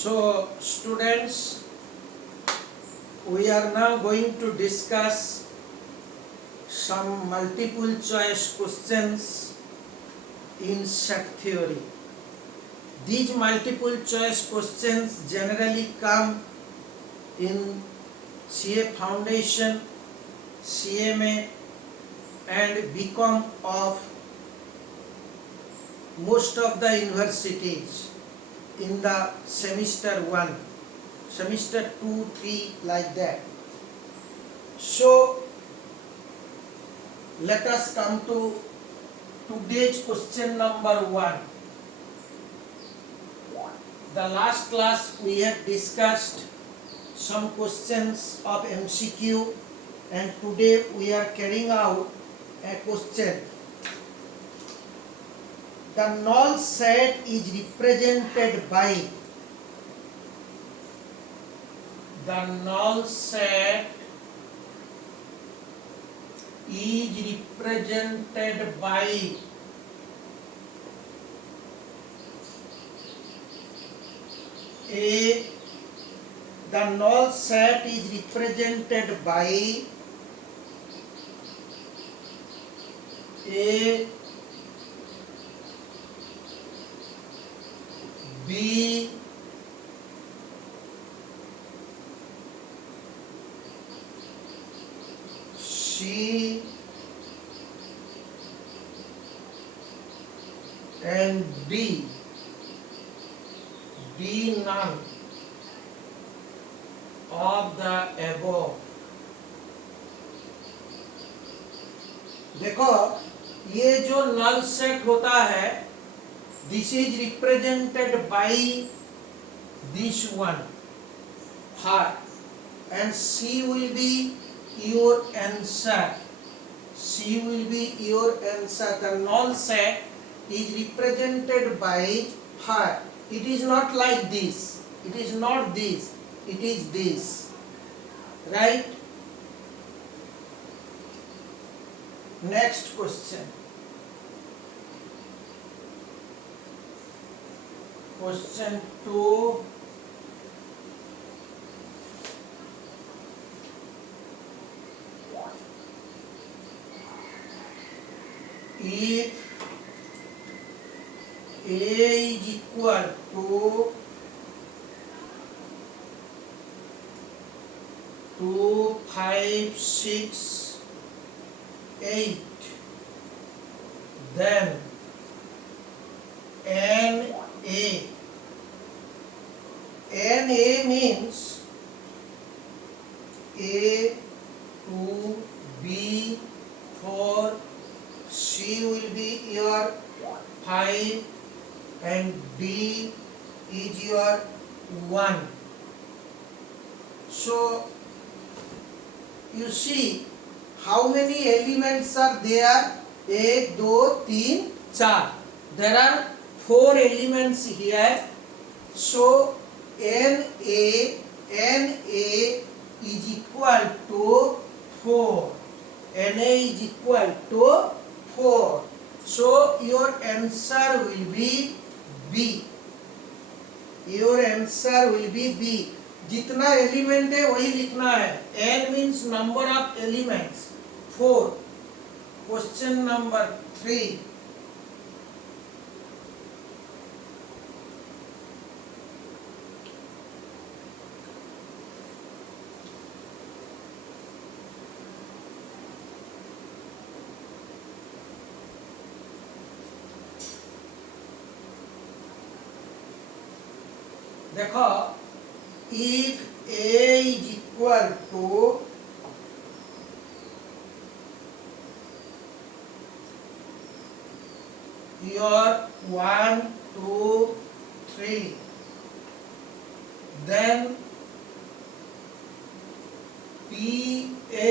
So, students, we are now going to discuss some multiple choice questions in set theory. These multiple choice questions generally come in CA Foundation, CMA and BCom of most of the universities in the semester 1, semester 2, 3 like that. So let us come to today's question number 1. The last class we have discussed some questions of MCQ and today we are carrying out a question. The null set is represented by the null set is represented by the null set is represented by A, B, C and D. D none of the above. देखो ये जो null set होता है this is represented by this one part and C will be your answer. C will be your answer. The null set is represented by part. It is not like this. It is not this. It is this. Right? Next question. Question 2. If A is equal to 2, 5, 6, 8, then NA means A, 2, B, 4, C will be your 5 and D is your 1. So you see how many elements are there? 1, 2, 3, 4. There are 4 elements here. So NA is equal to 4. NA is equal to 4. So your answer will be B. Your answer will be B. जितना एलिमेंट है वही लिखना है. N means number of elements. 4. Question number 3. देखो if A is equal to your 1, 2, 3, then PA,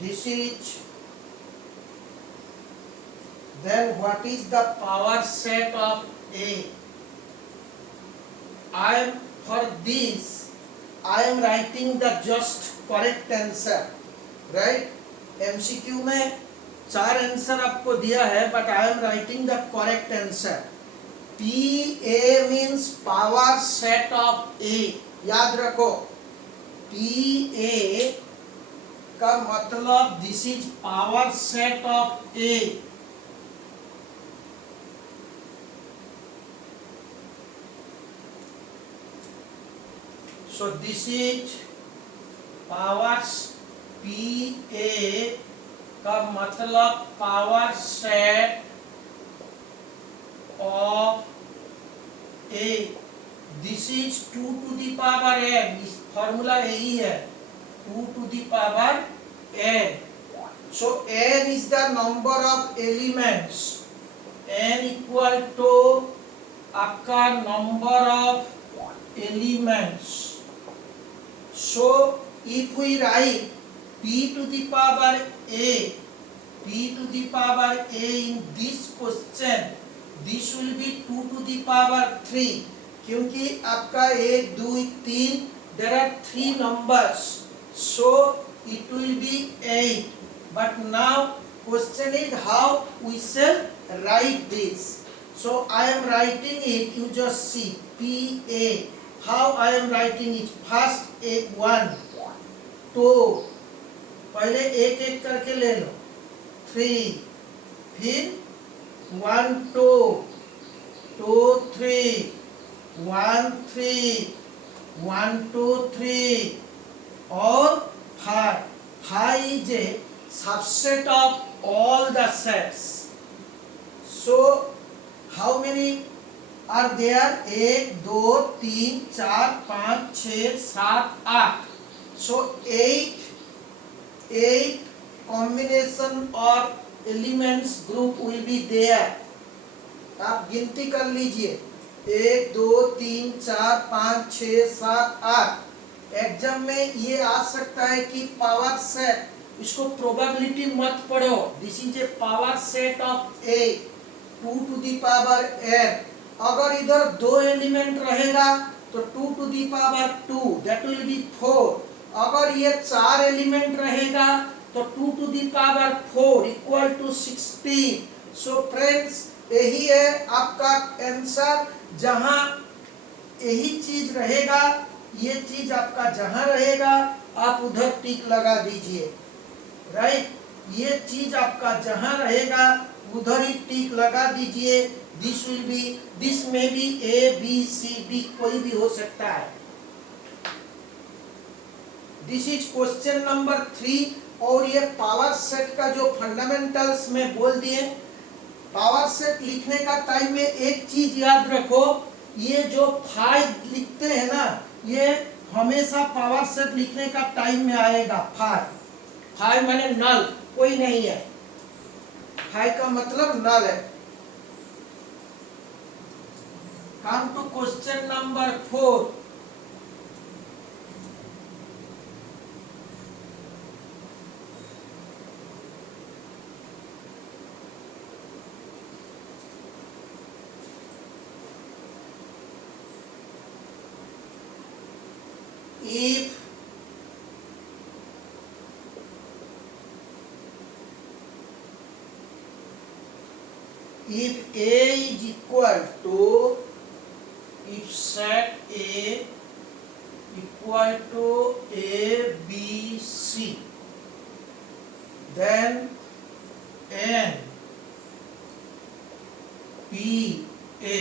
this is, then what is the power set of A? For this I am writing the just correct answer, right? MCQ में 4 आंसर आपको दिया है, but I am writing the correct answer. PA means power set of A, याद रखो PA का मतलब this is power set of A. So this is power PA का मतलब power set of A. This is 2 to the power n. इस फॉर्मूला यही है 2 to the power n. So n is the number of elements. n equal to आपका number of elements. So if we write p to the power a in this question, this will be 2 to the power 3, क्योंकि आपका 1 2 3 there are 3 numbers, so it will be 8. But now question is how we shall write this. So I am writing it, you just see PA. How I am writing it? First 1 2, पहले एक एक करके ले लो 3, फिर 1 2 2 3 1 3 1 2 3 और 5 is a subset of all the sets. So how many are there? 1 2 3 4 5 6 7 8. So 8 combination or elements group will be there. आप गिनती कर लीजिए 1 2 3 4 5 6 7 8. एग्जाम में ये आ सकता है कि पावर सेट, इसको प्रोबेबिलिटी मत पढ़ो. This is a power set of A 2 to the power n. अगर इधर 2 एलिमेंट रहेगा तो 2 to the power 2, that will be 4. अगर ये 4 एलिमेंट रहेगा तो 2 to the power 4 equal to 16. So friends यही है आपका आंसर. जहां यही चीज रहेगा, ये चीज आपका जहां रहेगा आप उधर टिक लगा दीजिए. राइट, ये चीज आपका जहां रहेगा उधर ही टिक लगा दीजिए. दिस विल बी, दिस में भी A B C D कोई भी हो सकता है. This is question number 3. और ये पावर सेट का जो फंडामेंटल्स में बोल दिए. पावर सेट लिखने का टाइम में एक चीज याद रखो, ये जो 5 लिखते हैं ना, ये हमेशा पावर सेट लिखने का टाइम में आएगा. 5 माने नल, कोई नहीं है. 5 का मतलब नल है. Come to question number 4. If A is equal to, if set A equal to A B C, then n P A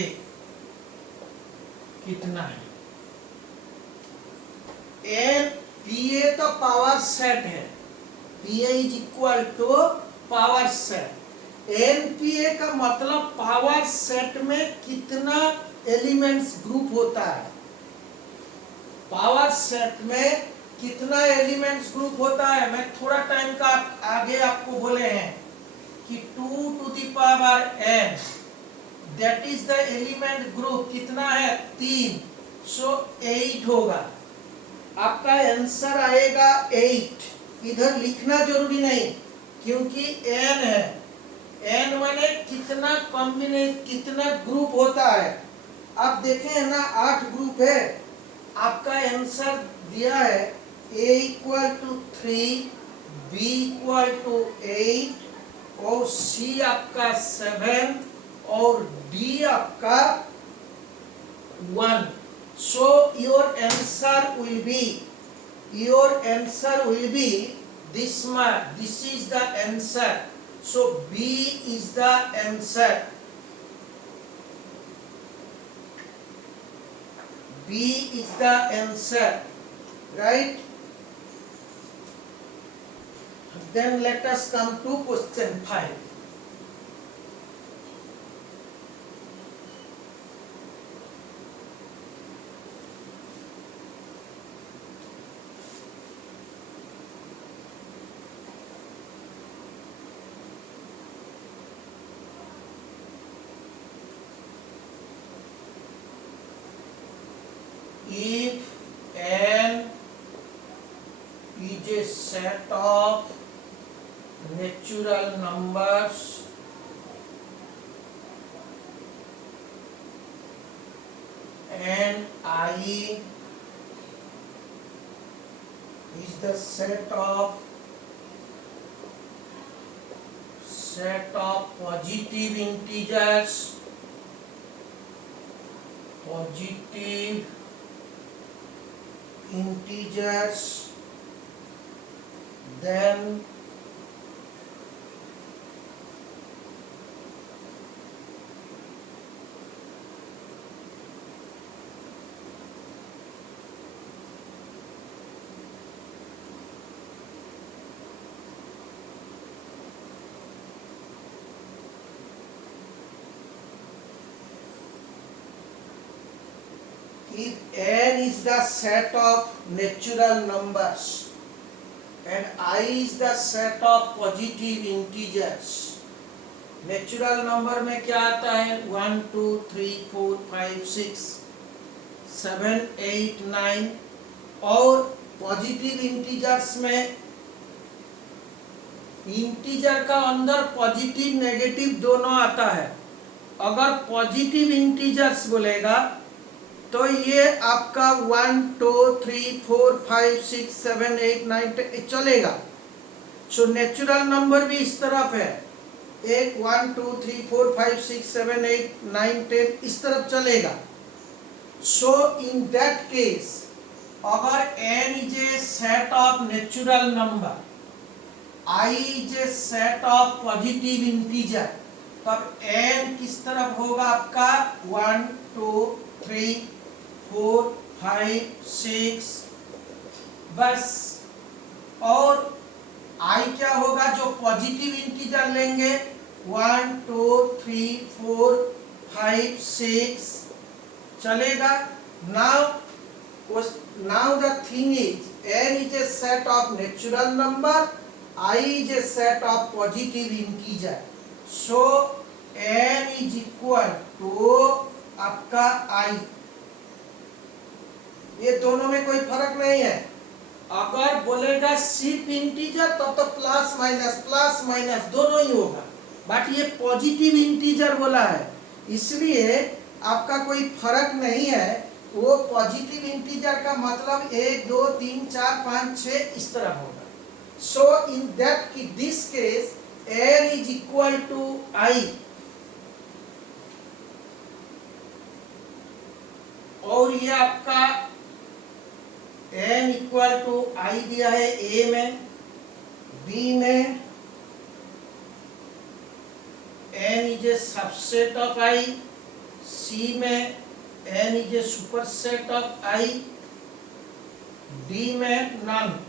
कितना है? n P A तो पावर सेट है. P A is equal to power set. NPA का मतलब power set में कितना elements group होता है. पावर सेट में कितना एलिमेंट्स ग्रुप होता है. मैं थोड़ा टाइम का आगे आपको बोले हैं कि 2 to the power n, that is the element group. कितना है? 3. सो 8 होगा. आपका आंसर आएगा 8. इधर लिखना जरूरी नहीं क्योंकि n है. n माने कितना कॉम्बिनेशन, कितना ग्रुप होता है. आप देखें है ना 8 ग्रुप है. आपका आंसर दिया है A equal to 3, B equal to 8 और C आपका 7 और डी आपका 1. So your answer will be this much. This is the answer. So B is the answer. B is the answer, right? Then let us come to question 5. If n is a set of natural numbers and I is the set of positive integers, then if n is the set of natural numbers and I is the set of positive integers. Natural number में क्या आता है? 1 2 3 4 5 6 7 8 9 और positive integers में इंटीजर का अंदर positive negative दोनों आता है. अगर पॉजिटिव इंटीजर्स बोलेगा तो ये आपका 1 2 3 4 5 6 7 8 9 10 चलेगा. सो नेचुरल नंबर भी इस तरफ है. एक 1 2 3 4 5 6 7 8 9 10 इस तरफ चलेगा. सो इन दैट केस अगर n is A set of natural number, I is a set of positive integer, तब n किस तरफ होगा आपका? 1 2 3 4 5 6 बस. और I क्या होगा? जो पॉजिटिव इंटीजर लेंगे 1 2 3 4 5 6 चलेगा. Now the thing is n is a set of natural number, I is a set of positive integer. So n is equal to आपका I. ये दोनों में कोई फर्क नहीं है. अगर बोलेगा सिर्फ इंटीजर तब तो प्लस माइनस दोनों ही होगा. बट ये पॉजिटिव इंटीजर बोला है इसलिए आपका कोई फर्क नहीं है. वो पॉजिटिव इंटीजर का मतलब 1 2 3 4 5 6 इस तरह होगा. So in that this case n is equal to I. और ये आपका n इक्वल टू I दिया है A में, B में n is a subset of I, C में n is a superset of I, D में नन.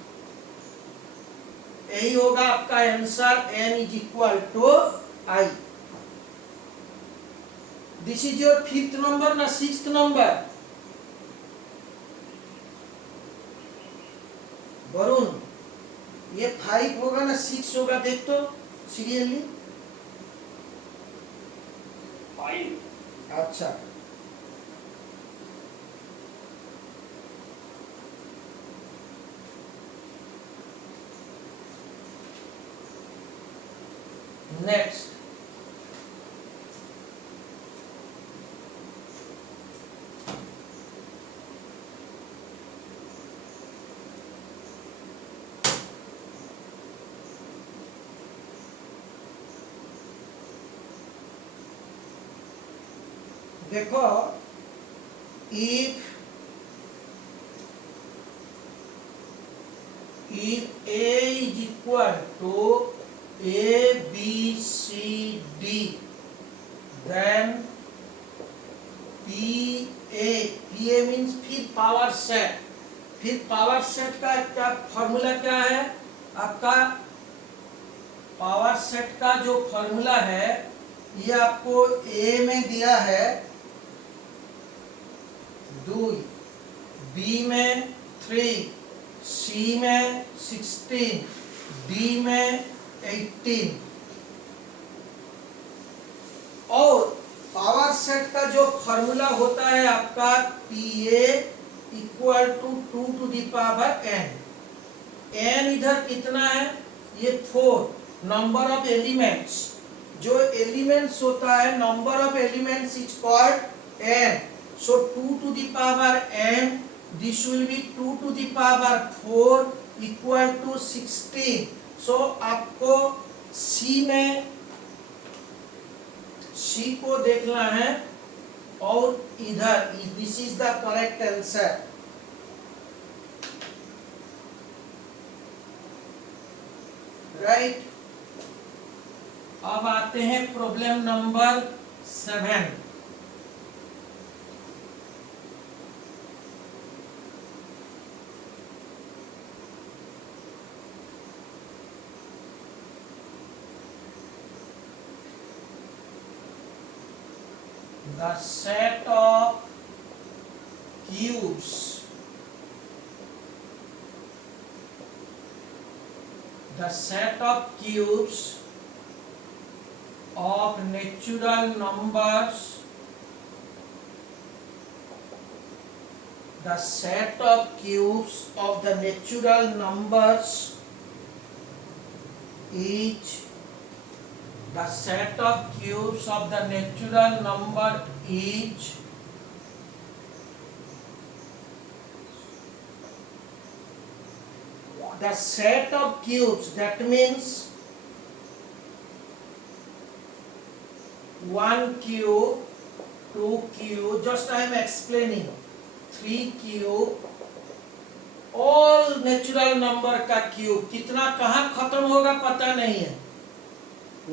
यही होगा आपका answer. n is equal to I. This is your 5th number ना 6th नंबर? वरुण ये 5 होगा ना 6 होगा? देख तो सीरियसली. 5. अच्छा नेक्स्ट देखो, if A is equal to A, B, C, D, then PA means फिर पावर सेट। फिर पावर सेट का क्या फॉर्मूला क्या है आपका? पावर सेट का जो फॉर्मूला है ये आपको ए में दिया है 2, बी में 3, सी में 16, डी में 18। और पावर सेट का जो फॉर्मूला होता है आपका PA equal to 2 to the power n। n इधर कितना है? ये 4 नंबर ऑफ एलिमेंट्स। जो एलिमेंट्स होता है number of elements is called n। So 2 to the power n, this will be 2 to the power 4 equal to 16। So आपको C को देखना है और इधर this is the correct answer. Right. अब आते हैं problem number 7। The set of cubes, the set of cubes of natural numbers, the set of cubes of the natural numbers is, the set of cubes of the natural number is the set of cubes, that means 1 cube, 2 cube, just I am explaining, 3 cube, all natural number का क्यूब। कितना कहाँ खत्म होगा पता नहीं है।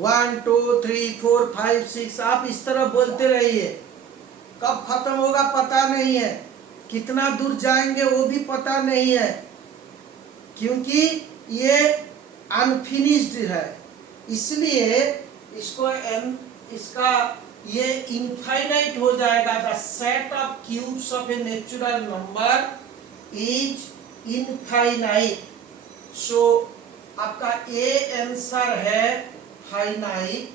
1 2 3 4 5 6 आप इस तरह बोलते रहिए, कब खत्म होगा पता नहीं है, कितना दूर जाएंगे वो भी पता नहीं है, क्योंकि ये अनफिनिश्ड है। इसलिए इसका ये इनफाइनाइट हो जाएगा। The set of cubes of a natural number is infinite. So आपका ए आंसर है फाइनाइट,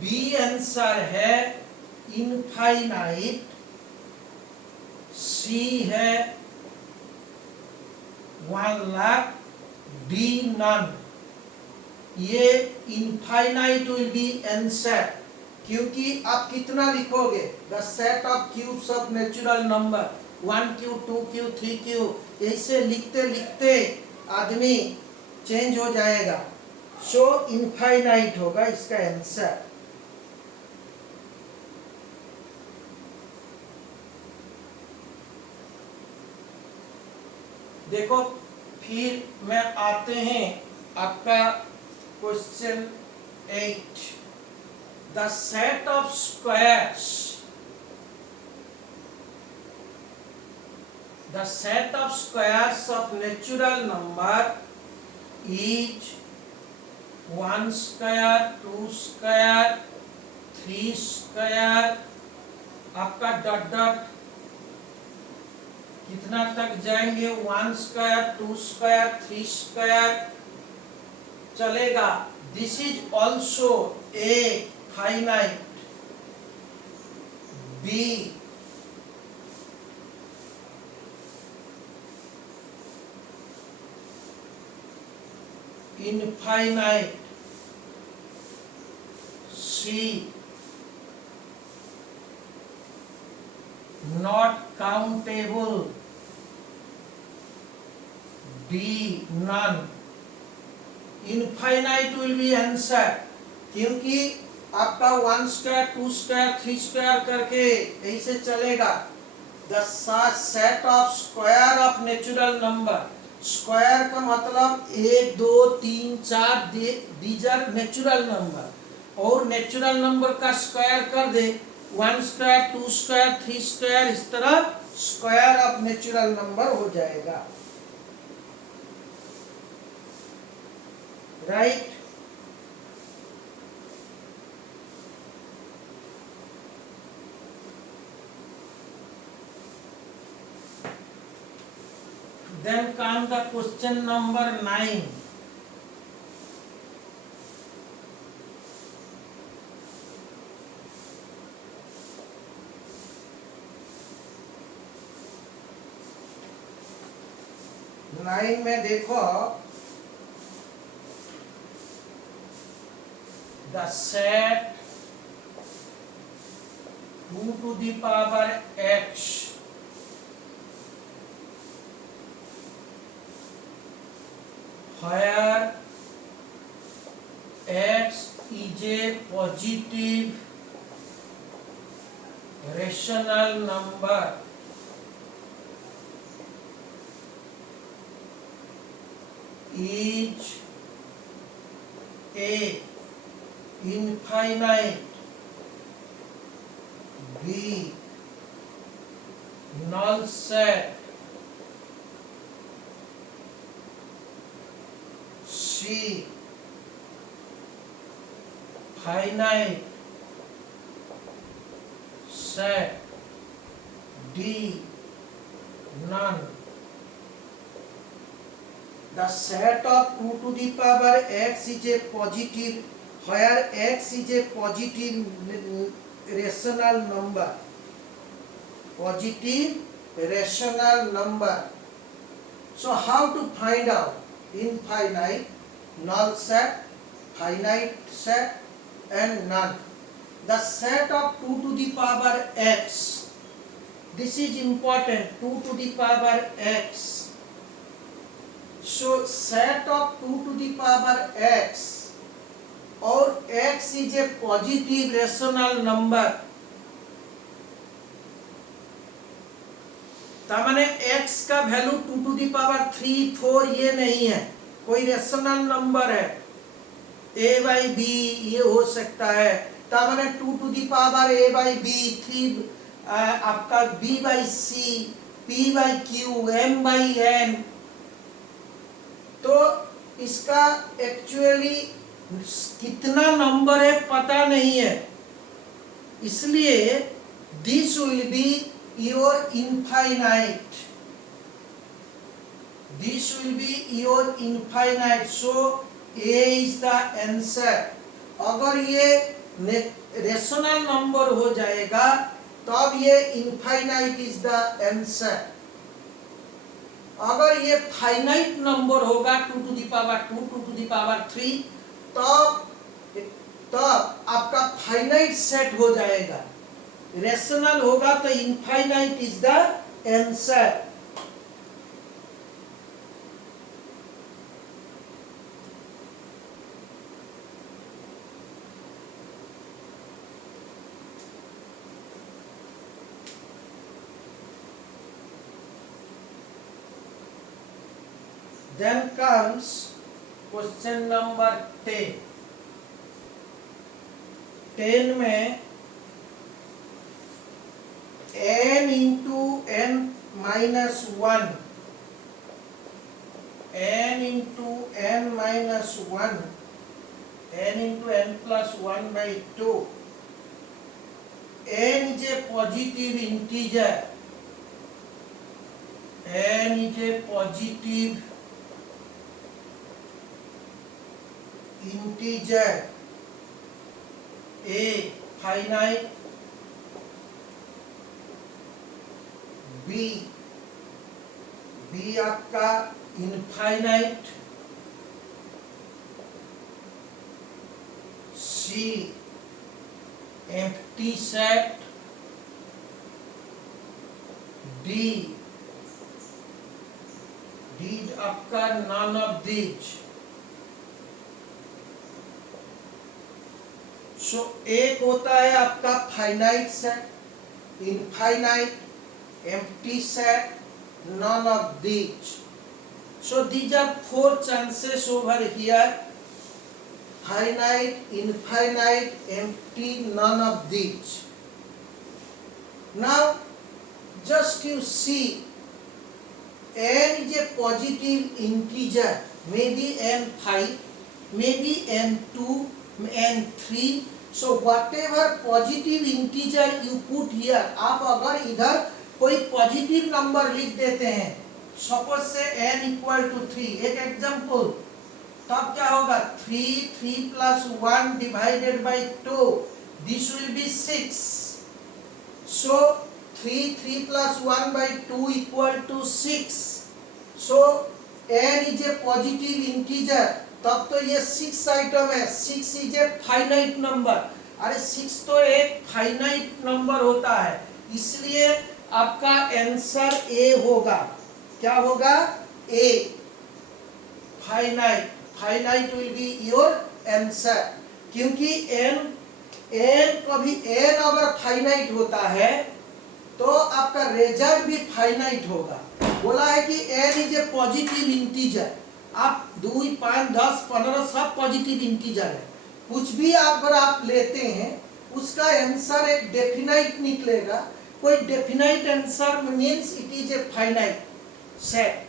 बी आंसर है इनफाइनाइट, सी है 1 लाख, डी नन। ये इनफाइनाइट विल बी आंसर, क्योंकि आप कितना लिखोगे? The set of cubes of natural number 1 cube 2 cube 3 cube, ऐसे लिखते लिखते आदमी चेंज हो जाएगा। सो इनफाइनाइट होगा इसका आंसर। देखो, फिर में आते हैं आपका क्वेश्चन 8। The set of squares, the set of squares of natural number is 1 square, 2 square, 3 square, आपका डॉट डॉट कितना तक जाएंगे? 1 स्क्वायर, 2 स्क्वायर, 3 स्क्वायर चलेगा। This is also a finite, B infinite, C not countable, D none। infinite will be answer, क्योंकि आपका 1 square 2 square 3 स्क्वायर करके ऐसे चलेगा। The set of square of natural number, square का मतलब 1 2 3 4 दीज आर नेचुरल नंबर, और natural number का स्क्वायर कर दे 1 स्क्वायर 2 स्क्वायर 3 स्क्वायर, इस तरह स्क्वायर ऑफ नेचुरल नंबर हो जाएगा, right. Then come the question number 9. नाइन में देखो, the set 2 to the power x where x is a positive rational number is a infinite b null set c finite set d none. The set of 2 to the power x is a positive, where x is a positive rational number, positive rational number. So how to find out infinite, null set, finite set and none? The set of 2 to the power x, this is important, 2 to the power x. So set of 2 to the power x, और x is a positive rational number, तामने x का वैल्यू 2 to the power 3 4 ये नहीं है, कोई rational number है, a by b ये हो सकता है, तामने 2 to the power a by b 3 आपका b by c p by q m by n, तो इसका एक्चुअली कितना नंबर है पता नहीं है, इसलिए this will be your infinite, this will be your infinite, so A is the answer. अगर ये रेशनल नंबर हो जाएगा तब ये इनफाइनाइट इज द आंसर। अगर ये फाइनाइट नंबर होगा 2 to the power 2 2 to the power 3, तब आपका फाइनाइट सेट हो जाएगा, रेशनल होगा तो infinite is the answer. Then comes question number 10. 10 में n into n minus 1, n into n minus 1, n into n plus 1 by 2, n is a positive integer, n is a positive integer, a finite, b आपका infinite, c empty set, d आपका none of this. सो एक होता है आपका finite set, infinite, empty set, none of these. So these are four chances over here: finite, infinite, empty, none of these. Now just you see, n is a positive integer, maybe n5, maybe n2, n3. So whatever positive integer you put here, आप अगर इधर कोई positive number लिख देते हैं, सपोज से n equal to 3, एक एग्जाम्पल, तब क्या होगा? 3 प्लस 1 divided by 2, this will B 6. So 3 plus 1 by 2 equal to 6. So n is a positive integer. तब तो ये 6 आइटम है. 6 is a finite number. अरे 6 तो एक फाइनाइट नंबर होता है, इसलिए आपका आंसर ए होगा. क्या होगा? A, finite. Finite will be your answer, क्योंकि n कभी n अगर फाइनाइट होता है तो आपका रिजल्ट भी फाइनाइट होगा. बोला है कि n is a positive integer. आप 2, 5, 10, 15 सब पॉजिटिव इंटीजर है. कुछ भी अगर आप लेते हैं उसका आंसर एक डेफिनाइट निकलेगा. कोई definite answer means it is a finite set.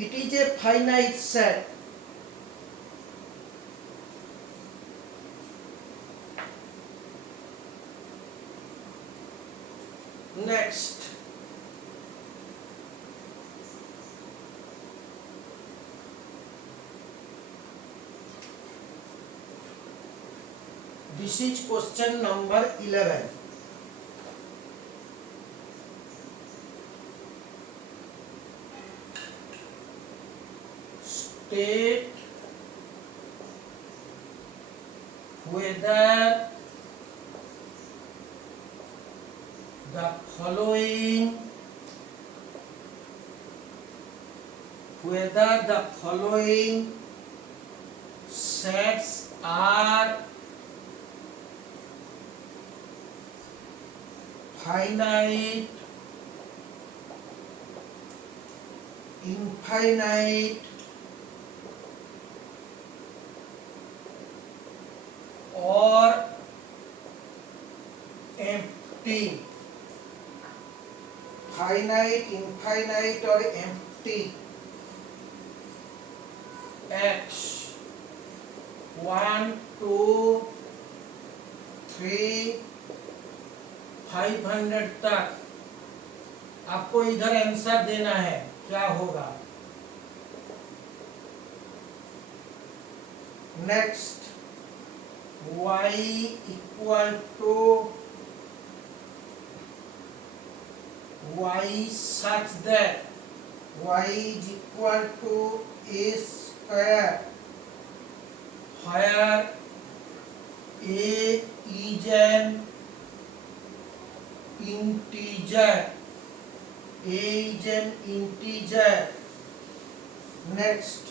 It is a finite set. Next, this is question number 11. State whether the following sets are finite, infinite, or empty. Finite, infinite or empty. X 1, 2, 3, 500 तक आपको इधर आंसर देना है. क्या होगा? Next, y equal to y such that y is equal to a square, where a is an integer. A is an integer. Next,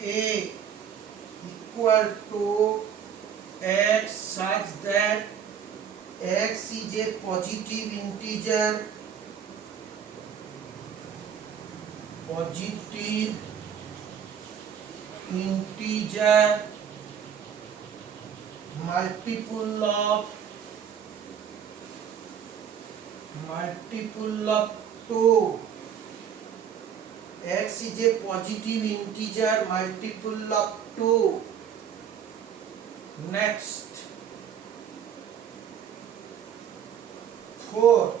a equal to x such that x is a positive integer, multiple of 2. X is a positive integer, multiple of 2. Next, 4.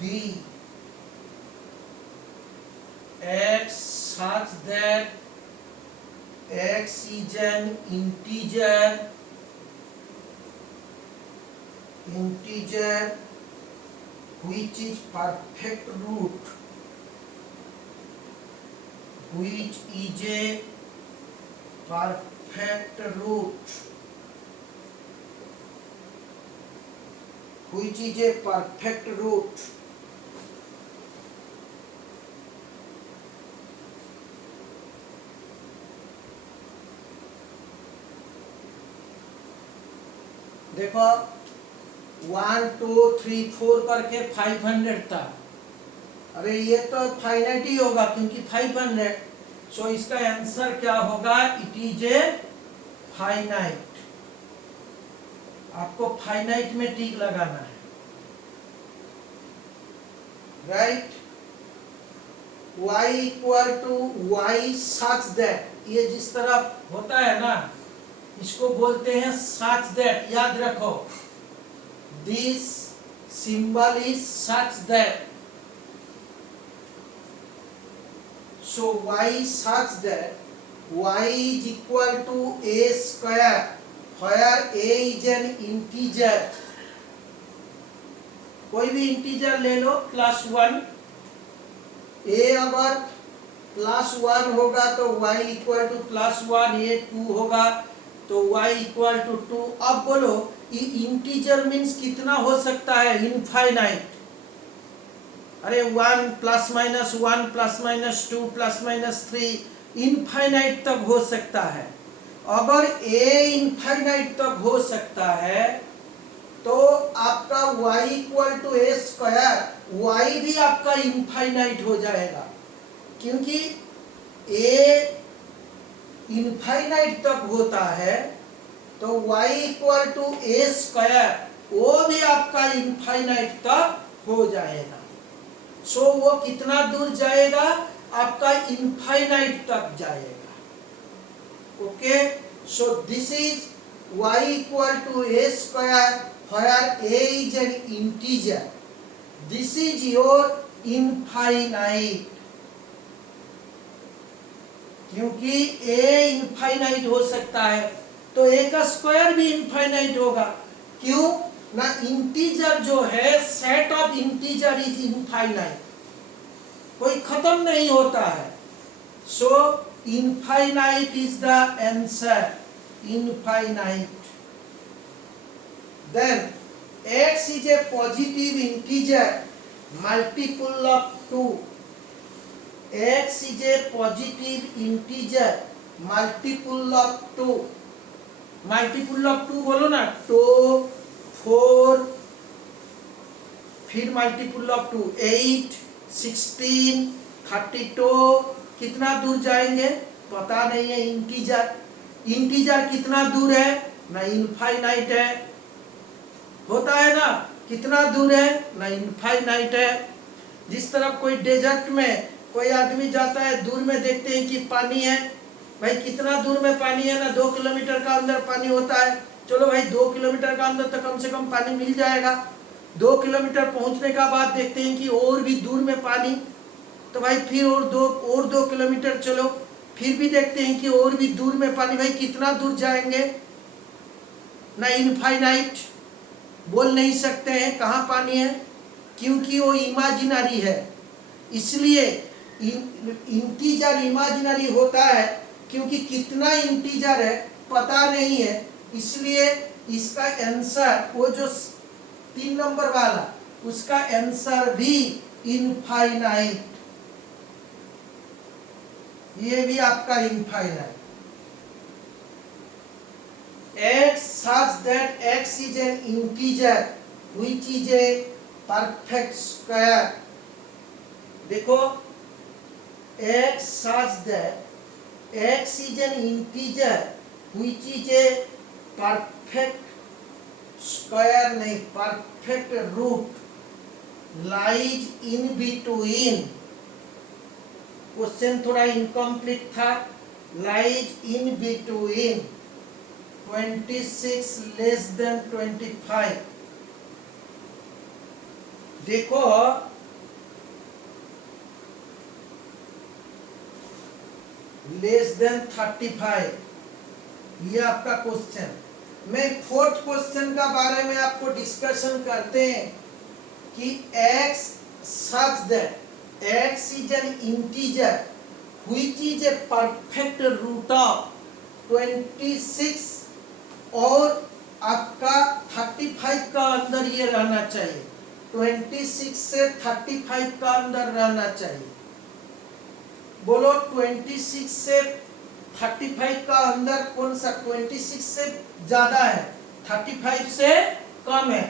B, x such that x is an integer which is perfect root, which is a perfect root, which is a perfect root. देखो 1 2 3 4 करके 500 था। अरे ये तो फाइनाइट ही होगा क्योंकि 500। सो इसका answer क्या होगा? It is a finite. आपको फाइनाइट में टिक लगाना है, right. y equal to y such that, ये जिस तरह होता है ना, इसको बोलते हैं सच दैट। याद रखो, this symbol is such that. So y such that y is equal to a square where a is an integer। कोई भी इंटीजर ले लो +1। a अगर +1 होगा तो y इक्वल टू +1, a 2 होगा तो y इक्वल टू 2। अब बोलो ये इंटीजर मीन्स कितना हो सकता है? इनफाइनाइट। अरे 1 ±1 ±2 ±3 इनफाइनाइट तक हो सकता है। अगर a इनफाइनाइट तक हो सकता है तो आपका y equal to a square, y भी आपका इनफाइनाइट हो जाएगा क्योंकि a इनफाइनाइट तक होता है तो y equal to a square वो भी आपका इनफाइनाइट तक हो जाएगा। सो वो कितना दूर जाएगा? आपका इनफाइनाइट तक जाएगा। Okay, so this is y equal to a square where a is an integer। This is your infinite। क्योंकि a इनफाइनाइट हो सकता है तो a का स्क्वायर भी इनफाइनाइट होगा। क्यों ना? इंटीजर जो है, set of integer is infinite, कोई खत्म नहीं होता है। So infinite is the answer, infinite. Then x is a positive integer multiple of 2। x is a positive integer multiple of 2। multiple of 2 बोलो ना, 2 4, फिर multiple of 2 8 16 32। कितना दूर जाएंगे पता नहीं है। इंटीजर कितना दूर है ना? इनफाइनाइट है, होता है ना? कितना दूर है ना? इनफाइनाइट है। जिस तरह कोई डेजर्ट में कोई आदमी जाता है, दूर में देखते हैं कि पानी है। भाई कितना दूर में पानी है ना? 2 किलोमीटर का अंदर पानी होता है। चलो भाई 2 किलोमीटर का अंदर तो कम से कम पानी मिल जाएगा। 2 किलोमीटर पहुंचने का बाद देखते हैं कि और भी दूर में पानी, तो भाई फिर और 2 किलोमीटर चलो, फिर भी देखते हैं कि और भी दूर में पानी। भाई कितना दूर जाएंगे ना? इनफाइनाइट। बोल नहीं सकते हैं कहाँ पानी है क्योंकि वो इमेजिनरी है। इसलिए इंटीजर इमेजिनरी होता है क्योंकि कितना इंटीजर है पता नहीं है। इसलिए इसका आंसर, वो जो 3 नंबर वाला, उसका आंसर भी इनफाइनाइट। ये भी आपका infinite. x such that x is an integer which is a perfect square। देखो x such that x is an integer which is a perfect square, नहीं, perfect root lies in between। Question थोड़ा इनकम्प्लीट था। lies in between 26 less than 25। देखो less than 35, ये आपका क्वेश्चन। मैं 4th question का बारे में आपको डिस्कशन करते हैं कि x such that x is an integer which is a perfect root of 26 और आपका 35 का अंदर ये रहना चाहिए। 26 से 35 का अंदर रहना चाहिए। बोलो 26 से 35 का अंदर कौन सा? 26 से ज्यादा है, 35 से कम है,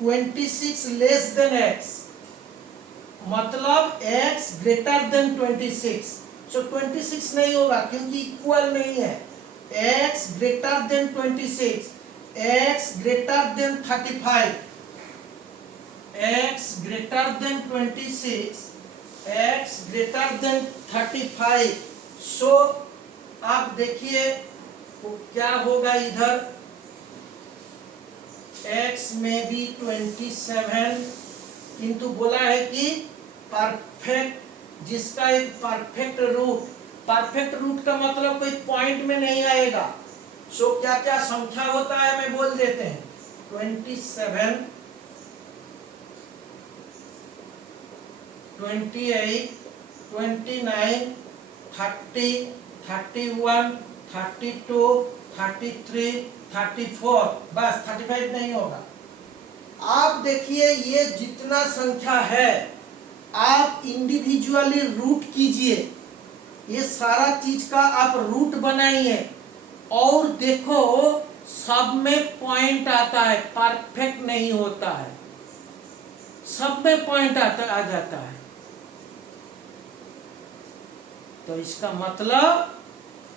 26 लेस देन x, मतलब x ग्रेटर देन 26। सो 26 नहीं होगा क्योंकि इक्वल नहीं है। x greater than 26, x greater than 35, x greater than 26, x greater than 35। सो आप देखिए तो क्या होगा, इधर x में भी 27, किंतु बोला है कि परफेक्ट, जिसका एक परफेक्ट रूट का मतलब कोई पॉइंट में नहीं आएगा। सो क्या क्या संख्या होता है मैं बोल देते हैं, 27, 28, 29, 30, 31, 32, 33, 34, बस 35 नहीं होगा। आप देखिए ये जितना संख्या है आप इंडिविजुअली रूट कीजिए, ये सारा चीज का आप रूट बनाइए और देखो सब में पॉइंट आता है, परफेक्ट नहीं होता है, सब में पॉइंट आ जाता है। तो इसका मतलब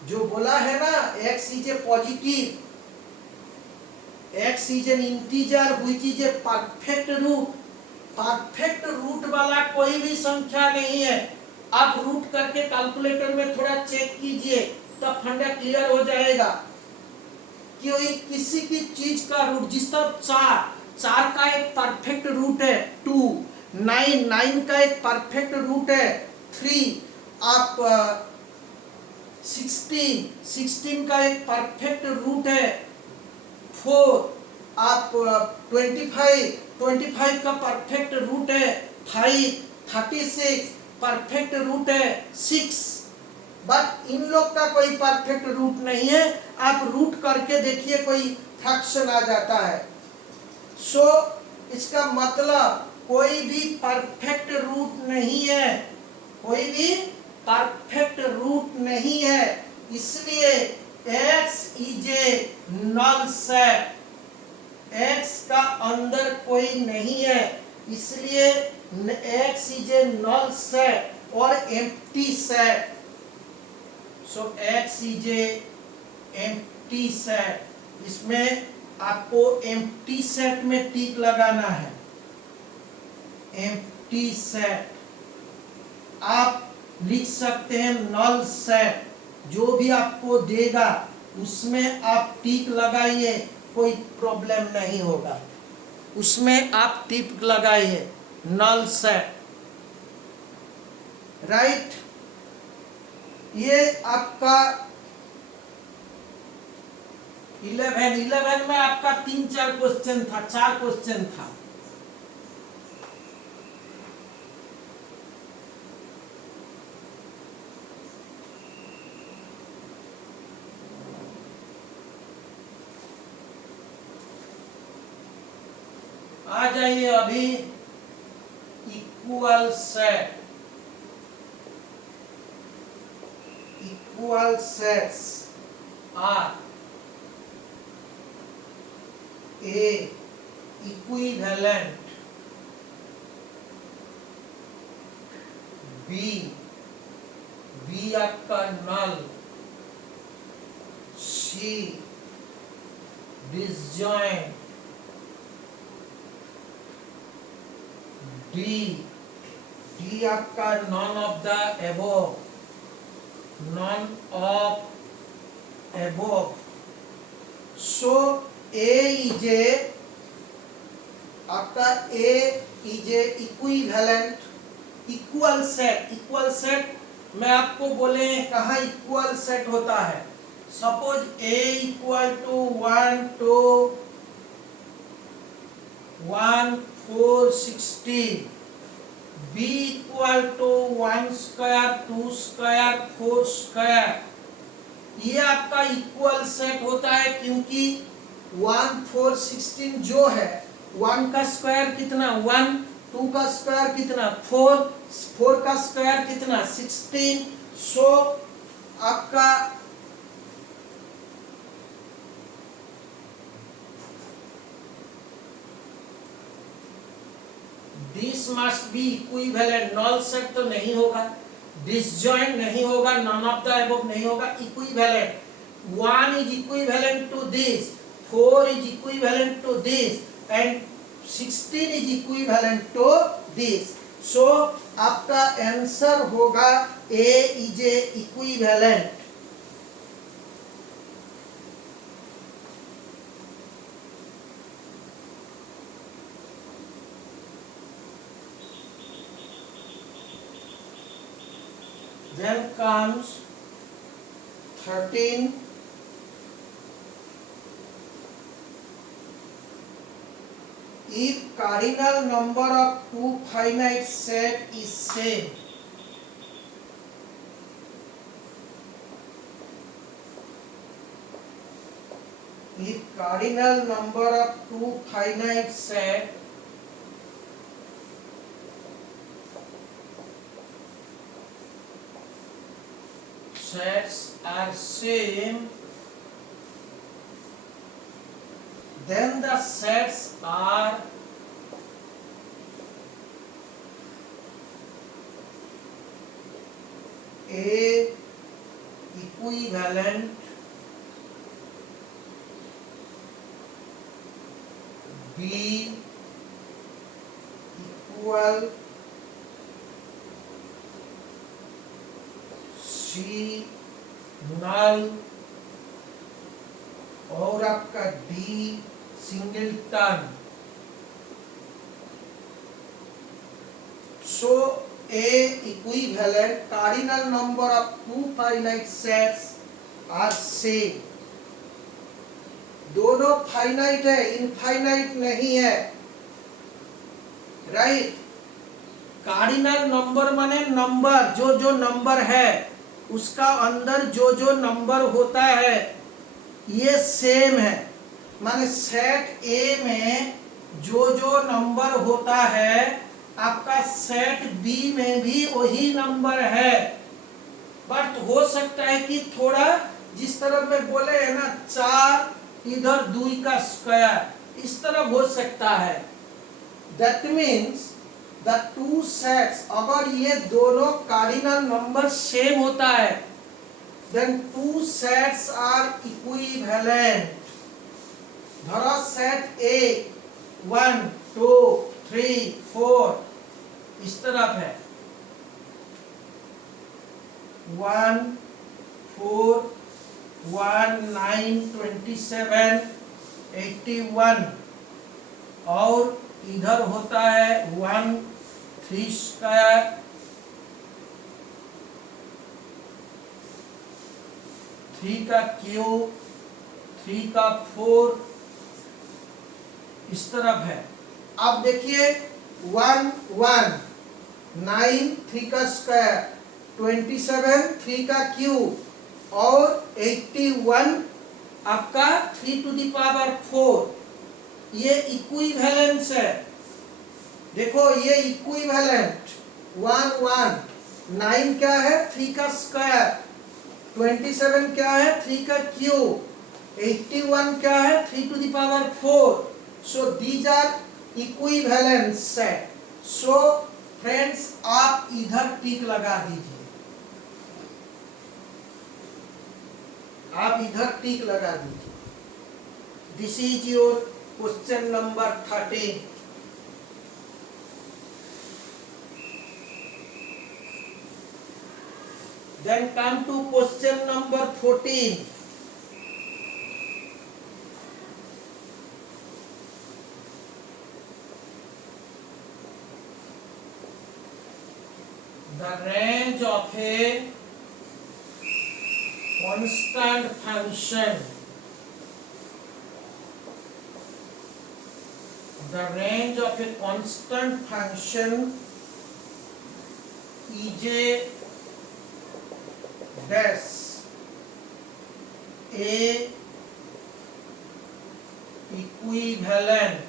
जो बोला है ना, x is a positive, x is an integer which is a perfect root. Perfect root वाला कोई भी संख्या नहीं है। आप रूट करके कैलकुलेटर में थोड़ा चेक कीजिए तो फंडा क्लियर हो जाएगा। कि किसी की चीज का रूट, जिस तरह 4 का एक परफेक्ट रूट है 2, 9 का एक परफेक्ट रूट है 3, आप 16 का एक परफेक्ट रूट है 4, आप 25 का परफेक्ट रूट है 5, 36 परफेक्ट रूट है 6। बट इन लोग का कोई परफेक्ट रूट नहीं है। आप रूट करके देखिए कोई फ्रैक्शन आ जाता है। सो इसका मतलब कोई भी परफेक्ट रूट नहीं है, कोई भी परफेक्ट रूट नहीं है, इसलिए x is a null set, x का अंदर कोई नहीं है, इसलिए x is a null set और empty set. So x is a empty set. इसमें आपको एम्प्टी सेट में टिक लगाना है, एम्प्टी सेट। आप लिख सकते हैं नल सेट, जो भी आपको देगा उसमें आप टिक लगाइए, कोई प्रॉब्लम नहीं होगा, उसमें आप टिक लगाइए नल सेट, राइट। ये आपका 11 में आपका 3-4 क्वेश्चन था, 4 क्वेश्चन था। आ जाइए अभी equal set, equal sets are A equivalent, B आपका नल, सी डिसजॉइंट, डी आपका none of the above, none of above. So A is A आपका A is A equivalent, equal set. Equal set मैं आपको बोले कहाँ equal set होता है। Suppose A equal to 1 to 1 4 16, b equal to 1 square 2 square 4 square, ये आपका equal set होता है क्योंकि 1 4 16 जो है 1 का स्क्वायर कितना 1, 2 का स्क्वायर कितना 4, 4 का स्क्वायर कितना 16। सो आपका this must be equivalent, null set तो नहीं होगा, डिसजॉइंट नहीं होगा, नन ऑफ द अबव नहीं होगा, इक्विवेलेंट। 1 is equivalent to this, 4 is equivalent to this and 16 is equivalent to this. So आपका आंसर होगा A is a equivalent. Then comes 13. If cardinal number of two finite set is same, if cardinal number of two finite sets are same, then the sets are A equivalent, B equal, C null और आपका D singleton. So A equivalent, cardinal number of two finite sets are same. दोनों फाइनाइट है, इनफाइनाइट नहीं है, right. Cardinal number माने नंबर, जो जो नंबर है उसका अंदर जो जो नंबर होता है ये सेम है। माने सेट ए में जो जो नंबर होता है आपका सेट बी में भी वही नंबर है, बट हो सकता है कि थोड़ा जिस तरह में बोले है ना 4 इधर 2 का स्क्वायर, इस तरह हो सकता है। That means the two sets, अगर ये दोनों कार्डिनल नंबर सेम होता है then two sets are equivalent. धरा सेट A 1 2 3 4 इस तरफ है, 1 4 1 9 27 81 और इधर होता है 1 3 स्क्वायर 3 का क्यूब 3 का 4 इस तरफ है। अब देखिए 1 1 9 3 का स्क्वायर 27 3 का क्यूब और 81 आपका 3 टू द पावर 4, ये इक्विवेलेंस है। देखो ये इक्विवेलेंट 1 1 9 क्या है 3 का स्क्वायर, 27 क्या है 3 का क्यूब, 81 क्या है 3 to the power 4। So these are equivalent set. So friends आप इधर टिक लगा दीजिए, आप इधर टिक लगा दीजिए। This is your question number 13। Then come to question number 14. The range of a constant function. The range of a constant function is a dash A equivalent,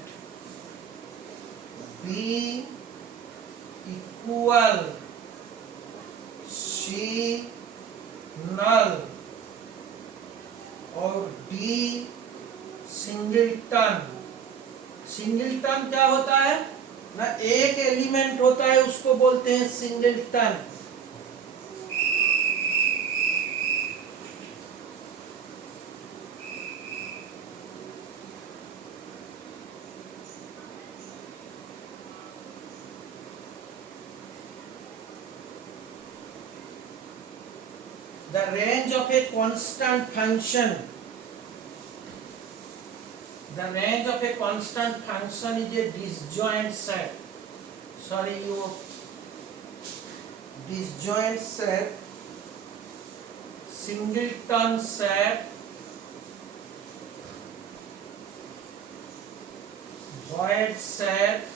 B equal, C null और D singleton. Singleton क्या होता है? ना एक एलिमेंट होता है उसको बोलते हैं singleton. The range of a constant function, the range of a constant function is a disjoint set. Sorry, you disjoint set, singleton set, void set,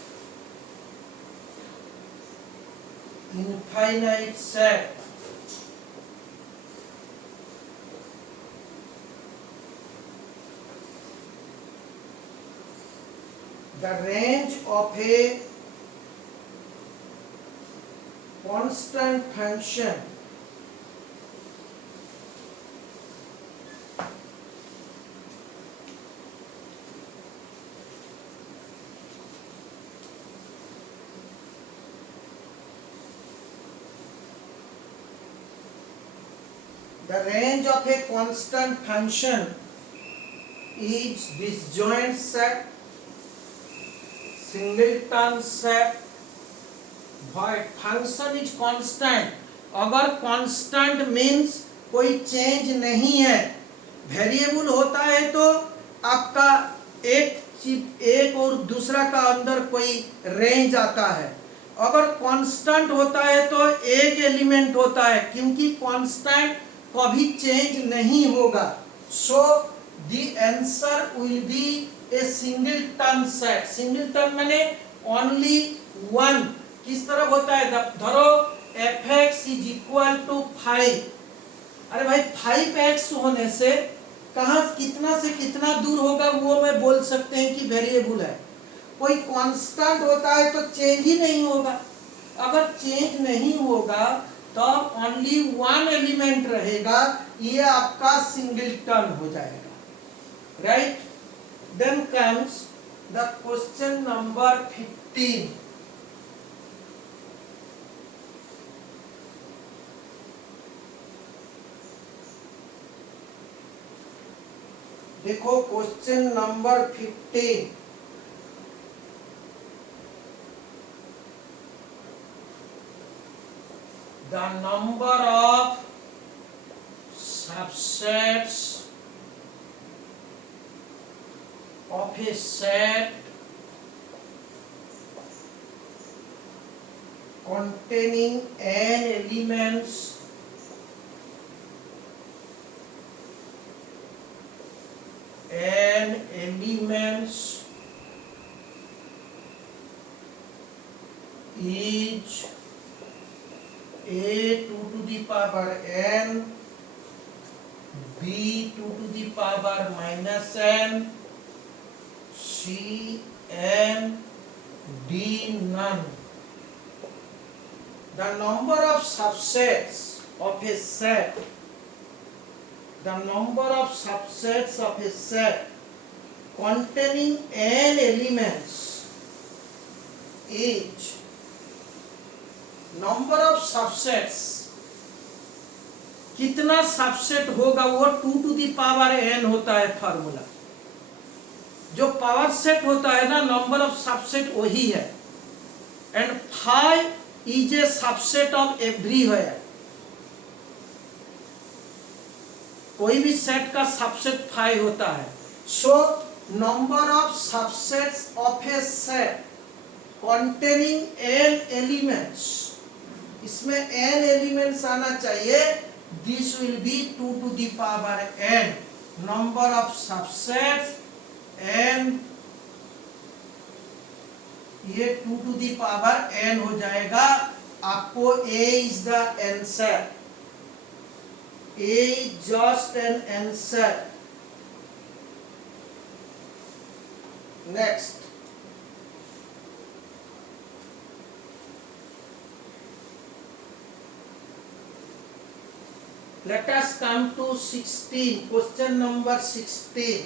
infinite set. The range of a constant function is disjoint set, singleton set, void. Function is constant. अगर constant means कोई change नहीं है, वेरिएबल होता है तो आपका एक और दूसरा का अंदर कोई रेंज आता है। अगर कांस्टेंट होता है तो एक एलिमेंट होता है, क्योंकि कांस्टेंट कभी चेंज नहीं होगा। So the answer will be A singleton set. Singleton माने ओनली वन। किस तरह होता है? धरो fx इज इक्वल टू 5। अरे भाई 5x होने से कहाँ कितना से कितना दूर होगा वो मैं बोल सकते हैं कि वेरिएबल है। कोई कांस्टेंट होता है तो चेंज ही नहीं होगा। अगर चेंज नहीं होगा तो ओनली वन एलिमेंट रहेगा, ये आपका सिंगलटन हो जाएगा। Right? Then comes the question number 15। देखो question number 15। The number of subsets of a set containing n elements is a2 to the power n, b2 to the power minus n, c n, d none. The number of subsets of a set, the number of subsets of a set containing n elements is number of subsets। कितना सबसेट होगा वो 2 to the power n होता है फार्मूला। जो power set होता है ना, number of subset वही है। एंड 5 is a subset of everywhere. कोई भी सेट का सबसेट 5 होता है। So number of subsets of A set containing n elements, इसमें n एलिमेंट्स आना चाहिए। This will be 2 to the power n। Number of subsets n, ये 2 to the power n हो जाएगा। आपको a is the answer, a is just an answer। next, let us come to 16, question number 16।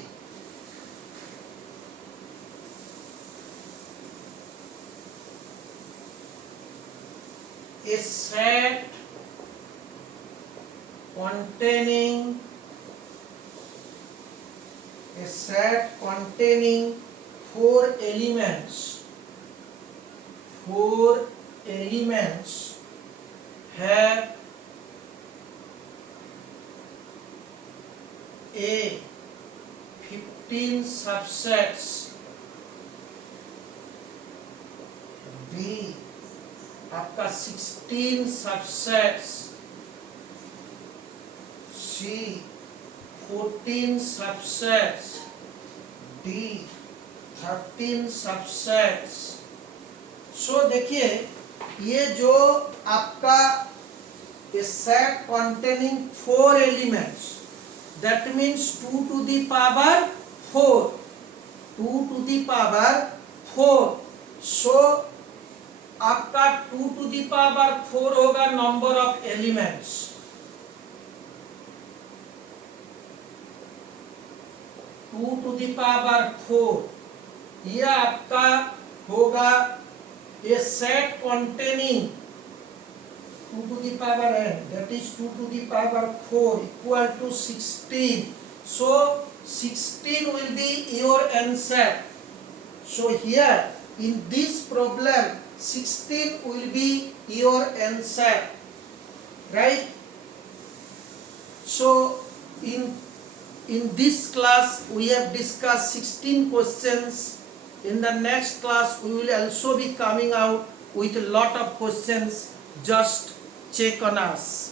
a set containing four elements have a 15 subsets, B आपका 16 subsets, C 14 subsets, D 13 subsets. So देखिए ये जो आपका set containing four elements, that means 2 to the power 4, 2 to the power 4. So आपका 2 to the power 4 होगा number of elements. Two to the power 4 यह आपका होगा a set containing 2 to the power n, that is 2 to the power 4 equal to 16. So 16 will be your answer. So here in this problem 16 will be your answer, right? So in this class we have discussed 16 questions. In the next class we will also be coming out with a lot of questions. Just check on us.